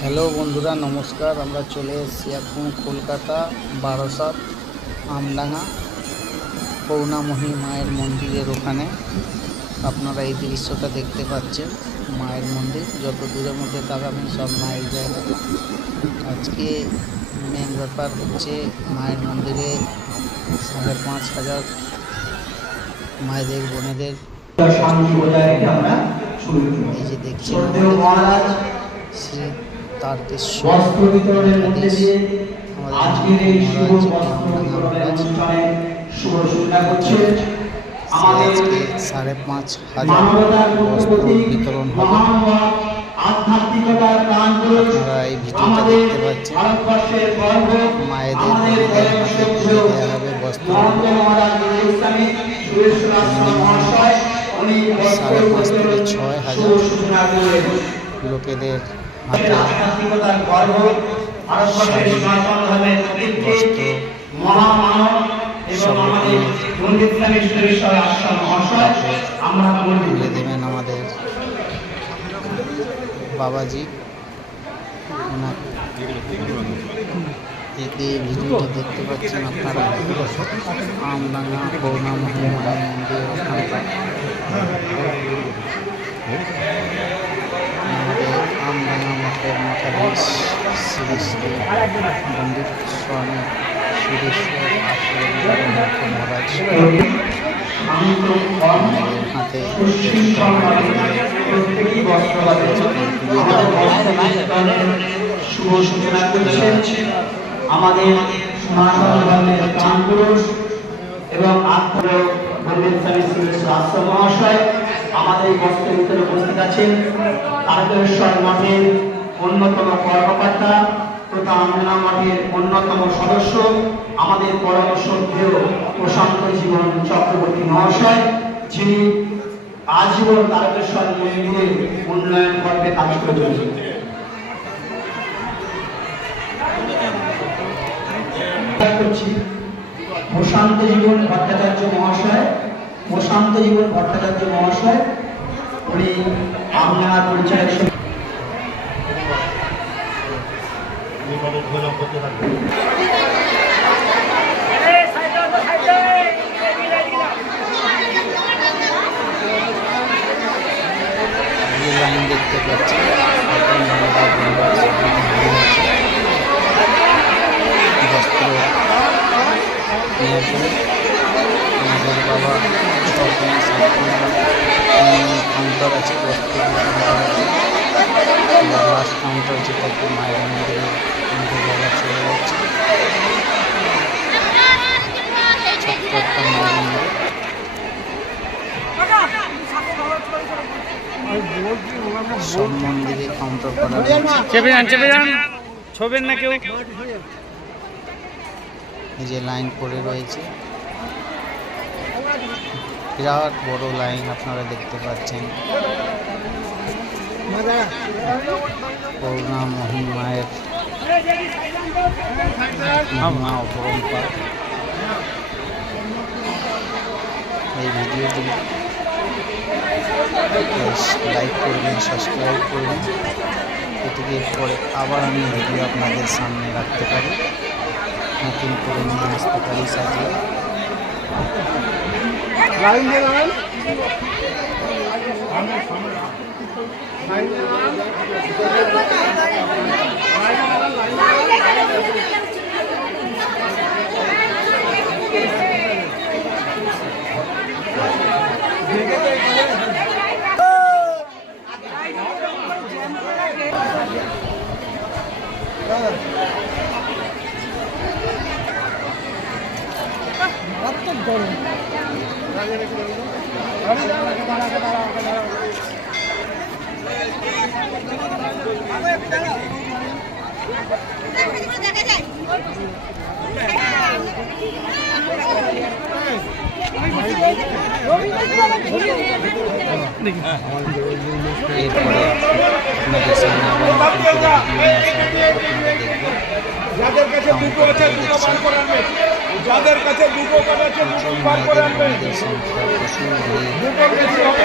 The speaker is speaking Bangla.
হ্যালো বন্ধুরা, নমস্কার। আমরা চলে এসেছি এখন কলকাতা বারাসাত আমডাঙ্গা করুণাময়ী মায়ের মন্দিরের ওখানে। আপনারা এই দৃশ্যটা দেখতে পাচ্ছেন, মায়ের মন্দির। যত দূরের মধ্যে তাকাবেন সব মায়ের জায়গা। আজকে মেন ব্যাপার হচ্ছে মায়ের মন্দিরে 5,500 মায়েদের বোনেদের এই যে দেখছেন শ্রী তারকেশ্বর মহারাজ, আমাদের মহারাজ আজকে 5,500 বস্ত্র বিতরণ হবে। আপনারা এই ভিডিওটা দেখতে পাচ্ছেন, মায়েদের হাতে তুলে দেওয়া হবে বস্ত্র। 5,500 থেকে 6,000 লোকেদের হাতে শাড়ি, বস্ত্র, সব তুলে দেবেন আমাদের বাবাজি। এই ভিডিওটা দেখতে পাচ্ছেন আপনারা আমডাঙ্গা করুণাময়ী মায়ের মন্দির ওখানটা। আমাদের আমডাঙ্গা মঠের মঠাধীশ শ্রী শ্রী পণ্ডিত স্বামী সুরেশ্বর আশ্রম মহারাজ মায়ের হাতে শুভ সূচনা করেছেন আমাদের সনাতন ধর্মের প্রাণপুরুষ এবং পণ্ডিত স্বামী সুরেশ্বর আশ্রম মহাশয় আমাদের এই বস্ত্রের ভিতরে উপস্থিত আছেন। তারকেশ্বর মঠের অন্যতম কর্মকর্তা তথা আমডাঙ্গা মঠের অন্যতম সদস্য আমাদের পরম শ্রদ্ধেয় প্রশান্ত জীবন চক্রবর্তী মহাশয়, যিনি আজীবন তারকেশ্বর মন্দিরের উন্নয়ন করতে কাজ করে চলেছেন। প্রশান্ত জীবন ভট্টাচার্য মহাশয় উনি আমডাঙ্গা পরিচয় লাইন দেখতে পাচ্ছি। বস্ত্র আমাদের বাবা কাউন্টার আছে, বস্ত্র লাস্ট কাউন্টার যেটাকে মায়ের মন্দিরে আমাদের বাবা চলে যাচ্ছে। ছোট্ট একটা মায়ের মন্দির। সব মন্দিরে কাউন্টার করা ছবেন না কেউ। এই যে লাইন পড়ে রয়েছে, বিরাট বড় লাইন আপনারা দেখতে পাচ্ছেন। করুণাময়ী মায়ের মহিমা অপরম্পার। এই ভিডিওটি লাইক করবেন, সাবস্ক্রাইব করবেন, এটিকে পরে আবার আমি ভিডিও আপনাদের সামনে রাখতে পারি, নতুন করে নিয়ে আসতে পারি সাথে। যাদের কাছে দুটো আছে দুটো বার করে আনবেন, যাদের কাছে দুটো কাটা আছে দুটো বার করে আনবেন। দুটো বেশি হবে